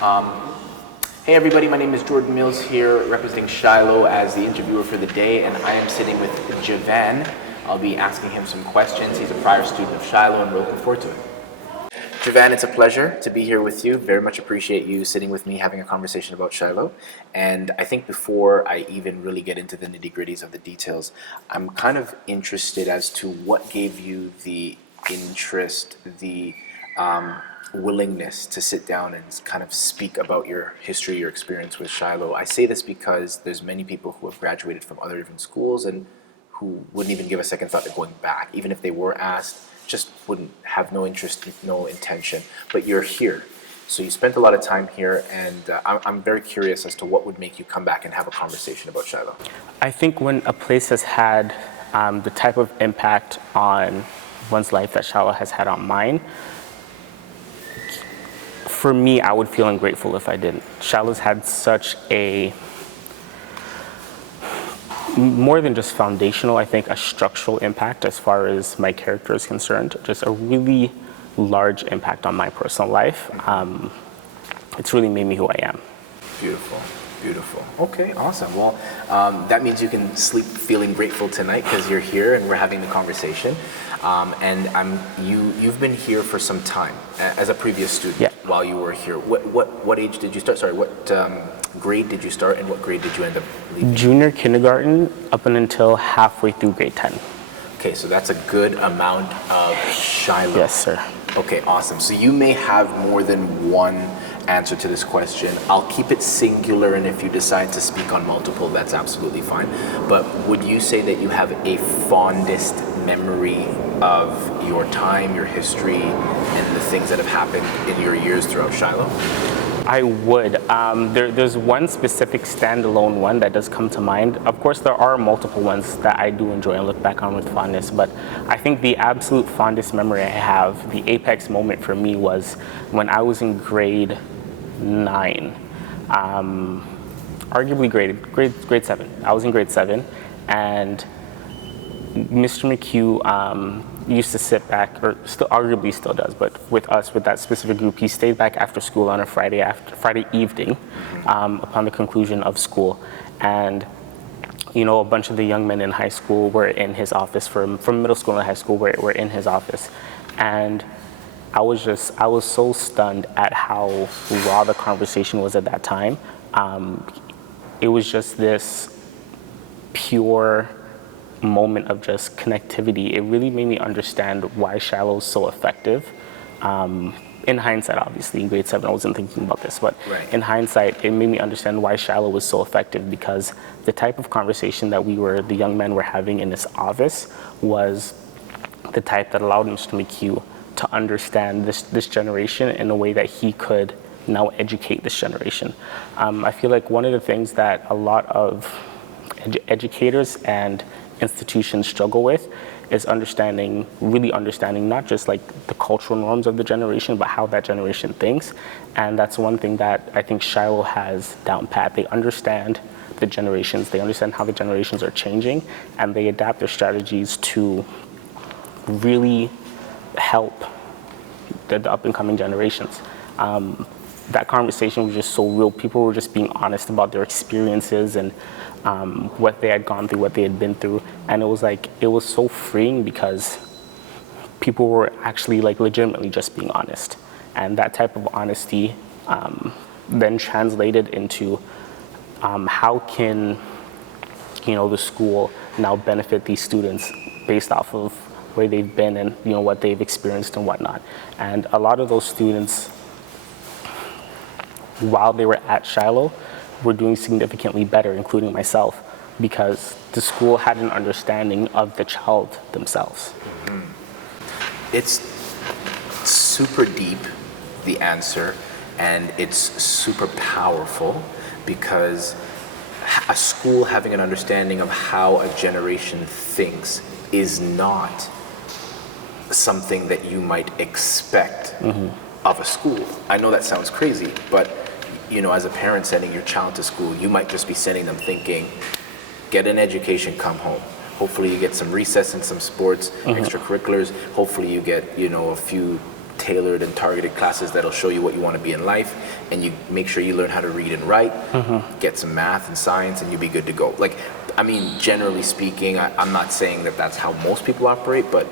Um, hey everybody, my name is Jordan Mills here, representing Shiloh as the interviewer for the day, and I am sitting with Javan. I'll be asking him some questions. He's a prior student of Shiloh, and we're looking forward to it. Javan, it's a pleasure to be here with you. Very much appreciate you sitting with me, having a conversation about Shiloh. And I think before I even really get into the nitty-gritties of the details, I'm kind of interested as to what gave you the interest, the willingness to sit down and kind of speak about your history, your experience with Shiloh. I say this because there's many people who have graduated from other different schools and who wouldn't even give a second thought to going back, even if they were asked, just wouldn't have no interest, no intention. But you're here, so you spent a lot of time here, and I'm very curious as to what would make you come back and have a conversation about Shiloh. I think when a place has had the type of impact on one's life that Shiloh has had on mine, for me, I would feel ungrateful if I didn't. Shiloh's had such a, more than just foundational, I think a structural impact as far as my character is concerned, just a really large impact on my personal life. It's really made me who I am. Beautiful, beautiful. Okay, awesome. Well, that means you can sleep feeling grateful tonight because you're here and we're having the conversation. And you've been here for some time as a previous student. Yeah. While you were here. What age did you start? Sorry, what grade did you start, and what grade did you end up leaving? Junior kindergarten up until halfway through grade 10. Okay, so that's a good amount of Shiloh. Yes, sir. Okay, awesome. So you may have more than one answer to this question. I'll keep it singular, and if you decide to speak on multiple, that's absolutely fine. But would you say that you have a fondest memory of your time, your history, and the things that have happened in your years throughout Shiloh? I would. There's one specific standalone one that does come to mind. Of course, there are multiple ones that I do enjoy and look back on with fondness, but I think the absolute fondest memory I have, the apex moment for me, was when I was in grade 9. Arguably grade 7. I was in grade 7, and Mr. McHugh used to sit back, or arguably still does, but with us, with that specific group, he stayed back after school on a Friday evening, upon the conclusion of school, and a bunch of the young men in high school were in his office. From middle school and high school were in his office, and I was so stunned at how raw the conversation was at that time. It was just this pure moment of just connectivity. It really made me understand why Shiloh is so effective. In hindsight, obviously, in grade 7, I wasn't thinking about this, but right. In hindsight, it made me understand why Shiloh was so effective, because the type of conversation that the young men were having in this office was the type that allowed Mr. McHugh to understand this generation in a way that he could now educate this generation. I feel like one of the things that a lot of educators and institutions struggle with is really understanding not just like the cultural norms of the generation, but how that generation thinks. And that's one thing that I think Shiloh has down pat. They understand the generations, they understand how the generations are changing, and they adapt their strategies to really help the up and coming generations. That conversation was just so real. People were just being honest about their experiences and what they had gone through, what they had been through. And it was so freeing because people were actually legitimately just being honest. And that type of honesty then translated into how can, the school now benefit these students based off of where they've been and, what they've experienced and whatnot. And a lot of those students, while they were at Shiloh, were doing significantly better, including myself, because the school had an understanding of the child themselves. Mm-hmm. It's super deep, the answer, and it's super powerful, because a school having an understanding of how a generation thinks is not something that you might expect of a school. I know that sounds crazy, but as a parent sending your child to school, you might just be sending them thinking, get an education, come home. Hopefully you get some recess and some sports, extracurriculars. Hopefully you get, a few tailored and targeted classes that'll show you what you want to be in life, and you make sure you learn how to read and write, get some math and science, and you'll be good to go. Like, I mean, generally speaking, I'm not saying that that's how most people operate, but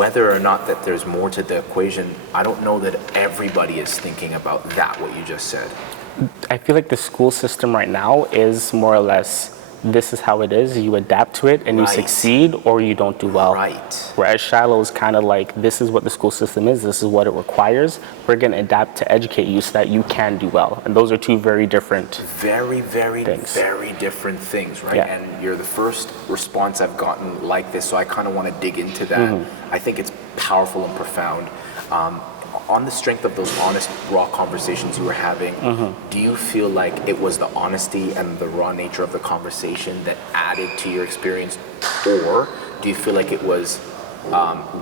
whether or not that there's more to the equation, I don't know that everybody is thinking about that, what you just said. I feel like the school system right now is more or less, this is how it is, you adapt to it and you succeed or you don't do well. Right. Whereas Shiloh is kind of like, this is what the school system is, this is what it requires. We're going to adapt to educate you so that you can do well. And those are two very different very things. Very different things, right? Yeah. And you're the first response I've gotten like this, so I kind of want to dig into that. I think it's powerful and profound. On the strength of those honest, raw conversations you were having, do you feel like it was the honesty and the raw nature of the conversation that added to your experience, or do you feel like it was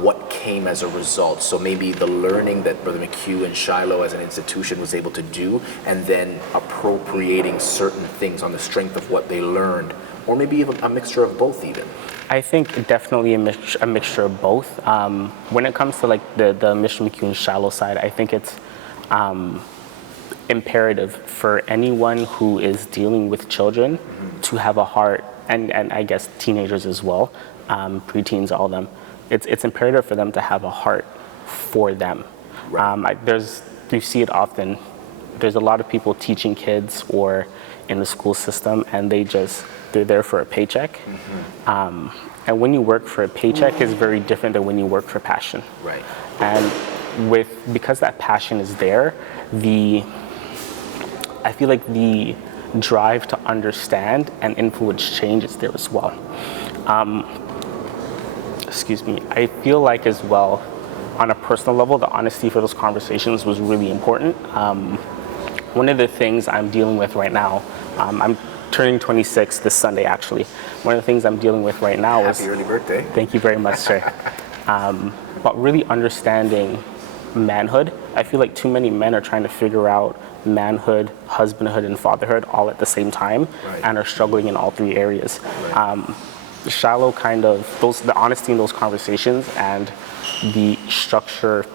what came as a result? So maybe the learning that Brother McHugh and Shiloh as an institution was able to do, and then appropriating certain things on the strength of what they learned, or maybe even a mixture of both even? I think definitely a mixture of both. When it comes to like the Mr. McHugh and Shiloh side, I think it's imperative for anyone who is dealing with children to have a heart, and I guess teenagers as well, preteens, all of them. It's imperative for them to have a heart for them. Right. You see it often. There's a lot of people teaching kids or in the school system, and they're there for a paycheck. And when you work for a paycheck is very different than when you work for passion. Right. And because that passion is there, I feel like the drive to understand and influence change is there as well. I feel like as well, on a personal level, the honesty for those conversations was really important. One of the things I'm dealing with right now, I'm turning 26 this Sunday, actually. One of the things I'm dealing with right now is... Happy early birthday. Thank you very much, sir. But really understanding manhood. I feel like too many men are trying to figure out manhood, husbandhood, and fatherhood all at the same time, and are struggling in all three areas. Shiloh the honesty in those conversations and the structure,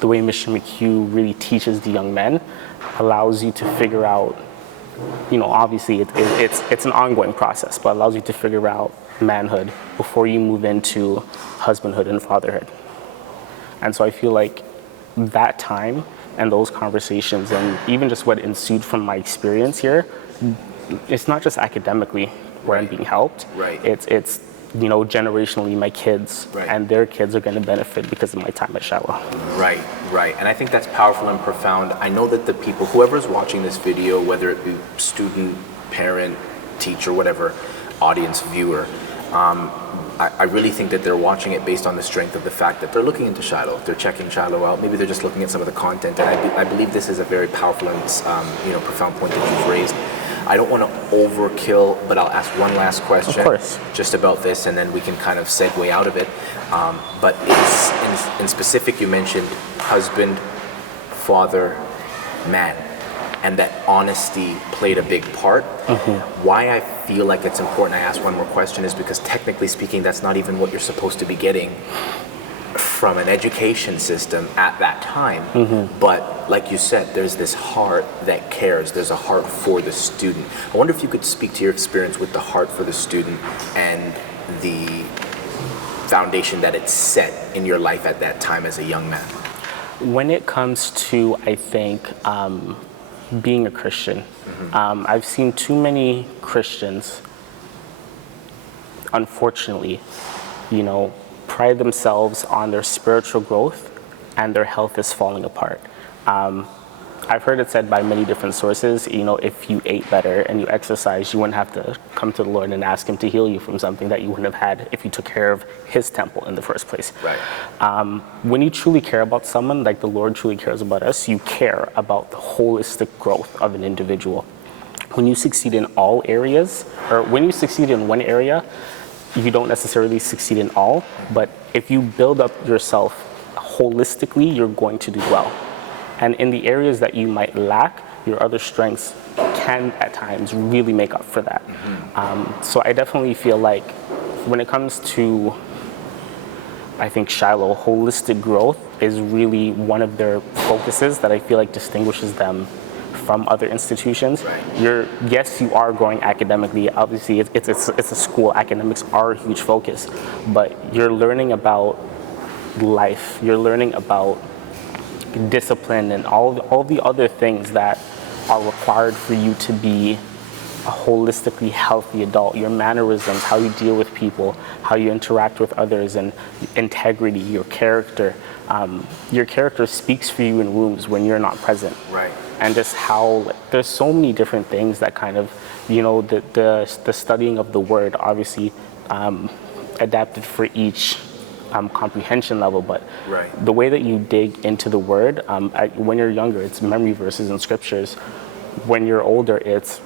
the way Mr. McHugh really teaches the young men, allows you to figure out, obviously it's an ongoing process, but allows you to figure out manhood before you move into husbandhood and fatherhood. And so I feel like that time and those conversations, and even just what ensued from my experience here, it's not just academically where I'm being helped. Right. It's generationally, my kids and their kids are going to benefit because of my time at Shiloh. Right. And I think that's powerful and profound. I know that the people, whoever's watching this video, whether it be student, parent, teacher, whatever, audience, viewer, I really think that they're watching it based on the strength of the fact that they're looking into Shiloh, they're checking Shiloh out, maybe they're just looking at some of the content, and I believe this is a very powerful and profound point that you've raised. I don't want to overkill, but I'll ask one last question of course, just about this, and then we can kind of segue out of it. But in specific, you mentioned husband, father, man, and that honesty played a big part. Why I feel like it's important, I ask one more question, is because technically speaking, that's not even what you're supposed to be getting from an education system at that time. But like you said, there's this heart that cares. There's a heart for the student. I wonder if you could speak to your experience with the heart for the student and the foundation that it set in your life at that time as a young man. When it comes to, I think, being a Christian, I've seen too many Christians, unfortunately, pride themselves on their spiritual growth and their health is falling apart. I've heard it said by many different sources, if you ate better and you exercised, you wouldn't have to come to the Lord and ask him to heal you from something that you wouldn't have had if you took care of his temple in the first place. When you truly care about someone, like the Lord truly cares about us, you care about the holistic growth of an individual. When you succeed in all areas, or when you succeed in one area, you don't necessarily succeed in all, but if you build up yourself holistically, you're going to do well. And in the areas that you might lack, your other strengths can at times really make up for that. So I definitely feel like when it comes to I think Shiloh, holistic growth is really one of their focuses that I feel like distinguishes them from other institutions. Right. Yes, you are growing academically. Obviously, it's a school. Academics are a huge focus, but you're learning about life. You're learning about discipline and all the other things that are required for you to be a holistically healthy adult. Your mannerisms, how you deal with people, how you interact with others, and integrity, your character. Your character speaks for you in rooms when you're not present. Right. And just how there's so many different things that kind of, the studying of the word, obviously adapted for each comprehension level, but right. the way that you dig into the word, when you're younger, it's memory verses and scriptures. When you're older, it's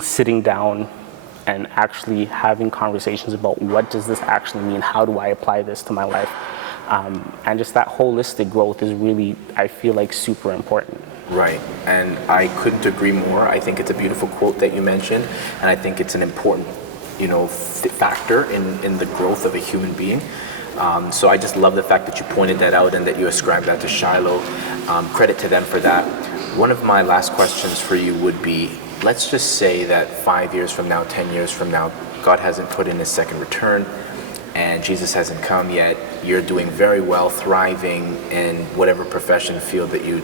sitting down and actually having conversations about what does this actually mean? How do I apply this to my life? And just that holistic growth is really, I feel like, super important. Right, and I couldn't agree more. I think it's a beautiful quote that you mentioned, and I think it's an important, factor in the growth of a human being. So I just love the fact that you pointed that out and that you ascribed that to Shiloh. Credit to them for that. One of my last questions for you would be, let's just say that 5 years from now, 10 years from now, God hasn't put in his second return and Jesus hasn't come yet. You're doing very well, thriving in whatever profession field that you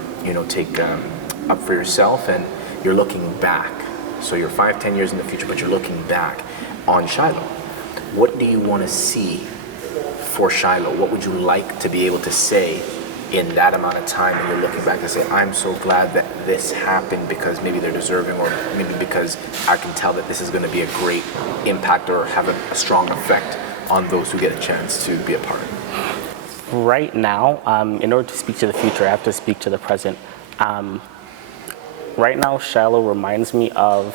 take up for yourself, and you're looking back. So you're 5-10 years in the future, but you're looking back on Shiloh. What do you want to see for Shiloh? What would you like to be able to say in that amount of time, and you're looking back to say, I'm so glad that this happened because maybe they're deserving, or maybe because I can tell that this is going to be a great impact or have a strong effect on those who get a chance to be a part? Right now, in order to speak to the future, I have to speak to the present. Right now, Shiloh reminds me of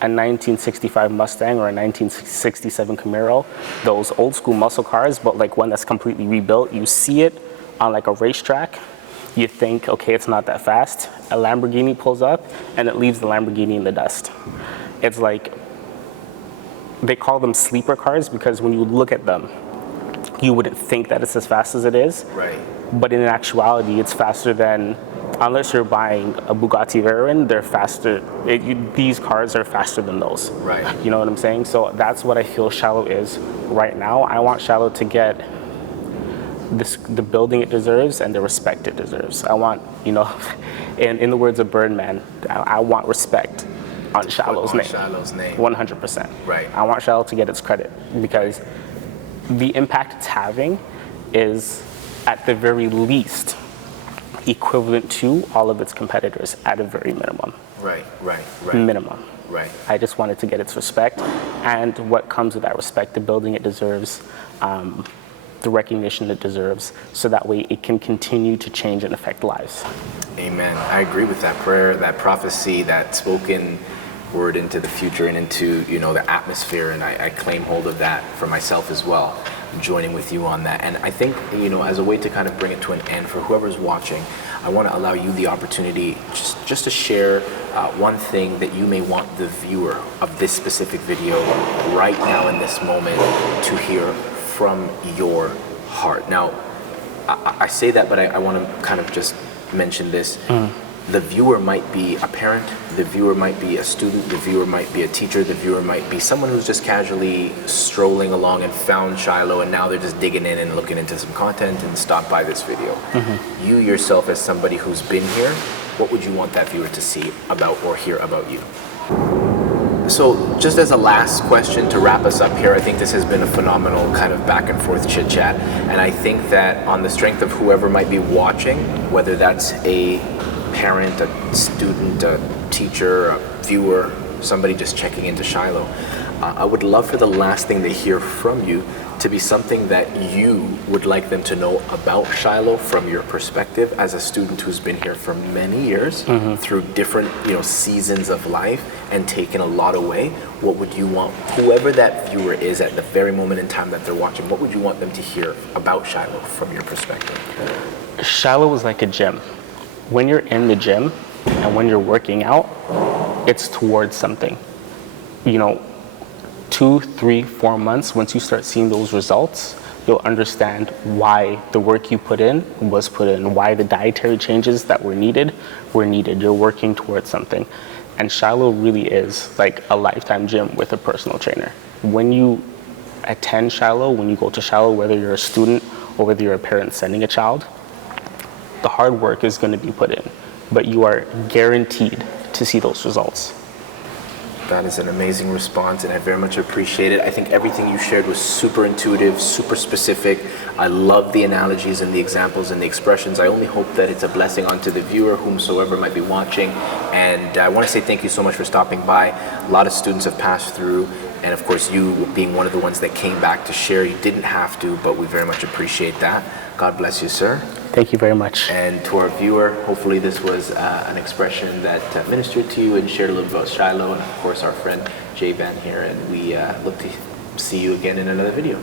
a 1965 Mustang or a 1967 Camaro, those old school muscle cars, but like one that's completely rebuilt. You see it on like a racetrack, you think, okay, it's not that fast. A Lamborghini pulls up and it leaves the Lamborghini in the dust. It's like, they call them sleeper cars because when you look at them, you wouldn't think that it's as fast as it is. Right. But in actuality, it's faster than, unless you're buying a Bugatti Veyron, they're faster. These cars are faster than those. Right. You know what I'm saying? So that's what I feel Shiloh is right now. I want Shiloh to get the building it deserves and the respect it deserves. I want, in the words of Birdman, I want respect on Shiloh's name. Shiloh's name. 100%. Right. I want Shiloh to get its credit because the impact it's having is, at the very least, equivalent to all of its competitors at a very minimum. Right. Minimum. Right. I just wanted to get its respect, and what comes with that respect, the building it deserves, the recognition it deserves, so that way it can continue to change and affect lives. Amen. I agree with that prayer, that prophecy, that spoken word into the future and into the atmosphere, and I claim hold of that for myself as well. I'm joining with you on that, and I think as a way to kind of bring it to an end for whoever's watching, I want to allow you the opportunity just to share one thing that you may want the viewer of this specific video right now in this moment to hear from your heart. Now, I say that, but I want to kind of just mention this. The viewer might be a parent, the viewer might be a student, the viewer might be a teacher, the viewer might be someone who's just casually strolling along and found Shiloh, and now they're just digging in and looking into some content and stopped by this video. You yourself, as somebody who's been here, what would you want that viewer to see about or hear about you? So just as a last question to wrap us up here, I think this has been a phenomenal kind of back and forth chit chat, and I think that on the strength of whoever might be watching, whether that's a parent, a student, a teacher, a viewer, somebody just checking into Shiloh, I would love for the last thing they hear from you to be something that you would like them to know about Shiloh from your perspective as a student who's been here for many years through different seasons of life and taken a lot away. What would you want whoever that viewer is at the very moment in time that they're watching, what would you want them to hear about Shiloh from your perspective? Shiloh is like a gym. When you're in the gym and when you're working out, it's towards something. 2, 3, 4 months, once you start seeing those results, you'll understand why the work you put in was put in, why the dietary changes that were needed were needed. You're working towards something. And Shiloh really is like a lifetime gym with a personal trainer. When you attend Shiloh, when you go to Shiloh, whether you're a student or whether you're a parent sending a child, the hard work is going to be put in, but you are guaranteed to see those results. That is an amazing response, and I very much appreciate it. I think everything you shared was super intuitive, super specific. I love the analogies and the examples and the expressions. I only hope that it's a blessing onto the viewer, whomsoever might be watching. And I want to say thank you so much for stopping by. A lot of students have passed through, and of course you being one of the ones that came back to share. You didn't have to, but we very much appreciate that. God bless you, sir. Thank you very much. And to our viewer, hopefully this was an expression that ministered to you and shared a little about Shiloh, and of course our friend Javan here, and we look to see you again in another video.